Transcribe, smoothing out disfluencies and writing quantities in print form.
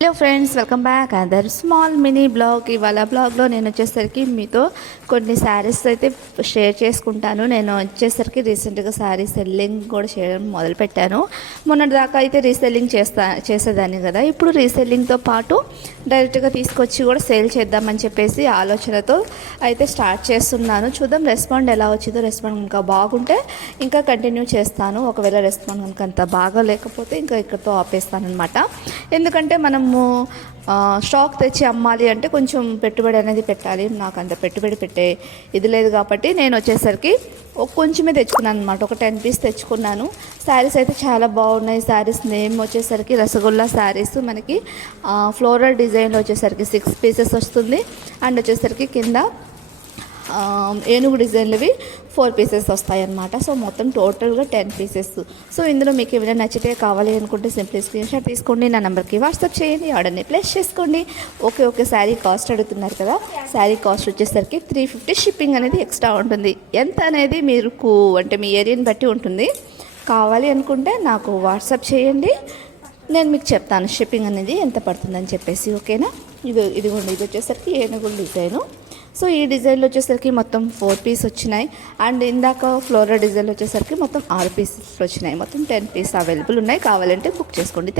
Hello friends, welcome back other small mini blog. ఇవాళ బ్లాగ్లో నేను వచ్చేసరికి మీతో కొన్ని శారీస్ అయితే షేర్ చేసుకుంటాను. నేను వచ్చేసరికి రీసెంట్గా శారీ సెల్లింగ్ కూడా చేయడం మొదలుపెట్టాను. మొన్నటి దాకా అయితే రీసెల్లింగ్ చేసేదాన్ని కదా. ఇప్పుడు రీసెల్లింగ్తో పాటు డైరెక్ట్గా తీసుకొచ్చి కూడా సేల్ చేద్దామని చెప్పేసి ఆలోచనతో అయితే స్టార్ట్ చేస్తున్నాను. చూద్దాం రెస్పాండ్ ఎలా వచ్చిందో. రెస్పాండ్ ఇంకా బాగుంటే ఇంకా కంటిన్యూ చేస్తాను. ఒకవేళ రెస్పాండ్ కనుక అంత బాగా లేకపోతే ఇంకా ఇక్కడితో ఆపేస్తాను అనమాట. ఎందుకంటే మనము స్టాక్ తెచ్చి అమ్మాలి అంటే కొంచెం పెట్టుబడి అనేది పెట్టాలి. నాకు అంత పెట్టుబడి పెట్టే ఇది లేదు కాబట్టి నేను వచ్చేసరికి కొంచెమే తెచ్చుకున్నాను అనమాట. ఒక 10 పీస్ తెచ్చుకున్నాను. శారీస్ అయితే చాలా బాగున్నాయి. శారీస్ నేమ్ వచ్చేసరికి రసగుల్లా శారీస్. మనకి ఫ్లోరల్ డిజైన్లో వచ్చేసరికి 6 పీసెస్ వస్తుంది. అండ్ వచ్చేసరికి కింద ఏనుగు డిజైన్లవి 4 పీసెస్ వస్తాయన్నమాట. సో మొత్తం టోటల్గా 10 పీసెస్. సో ఇందులో మీకు ఏమైనా నచ్చితే కావాలి అనుకుంటే సింప్లీ స్క్రీన్ షాట్ తీసుకోండి, నా నెంబర్కి వాట్సాప్ చేయండి, ఆర్డర్ని ప్లేస్ చేసుకోండి. ఓకే శారీ కాస్ట్ అడుగుతున్నారు కదా. శారీ కాస్ట్ వచ్చేసరికి 350 షిప్పింగ్ అనేది ఎక్స్ట్రా ఉంటుంది. ఎంత అనేది మీకు అంటే మీ ఏరియాని బట్టి ఉంటుంది. కావాలి అనుకుంటే నాకు వాట్సాప్ చేయండి, నేను మీకు చెప్తాను షిప్పింగ్ అనేది ఎంత పడుతుందని చెప్పేసి. ఓకేనా. ఇదిగోండి, ఇది వచ్చేసరికి ఏనుగుల డిజైను. సో ఈ డిజైన్లో వచ్చేసరికి మొత్తం 4 పీస్ వచ్చినాయి. అండ్ ఇందాక ఫ్లోరల్ డిజైన్లో వచ్చేసరికి మొత్తం 6 పీసెస్ వచ్చినాయి. మొత్తం 10 పీస్ అవైలబుల్ ఉన్నాయి. కావాలంటే బుక్ చేసుకోండి.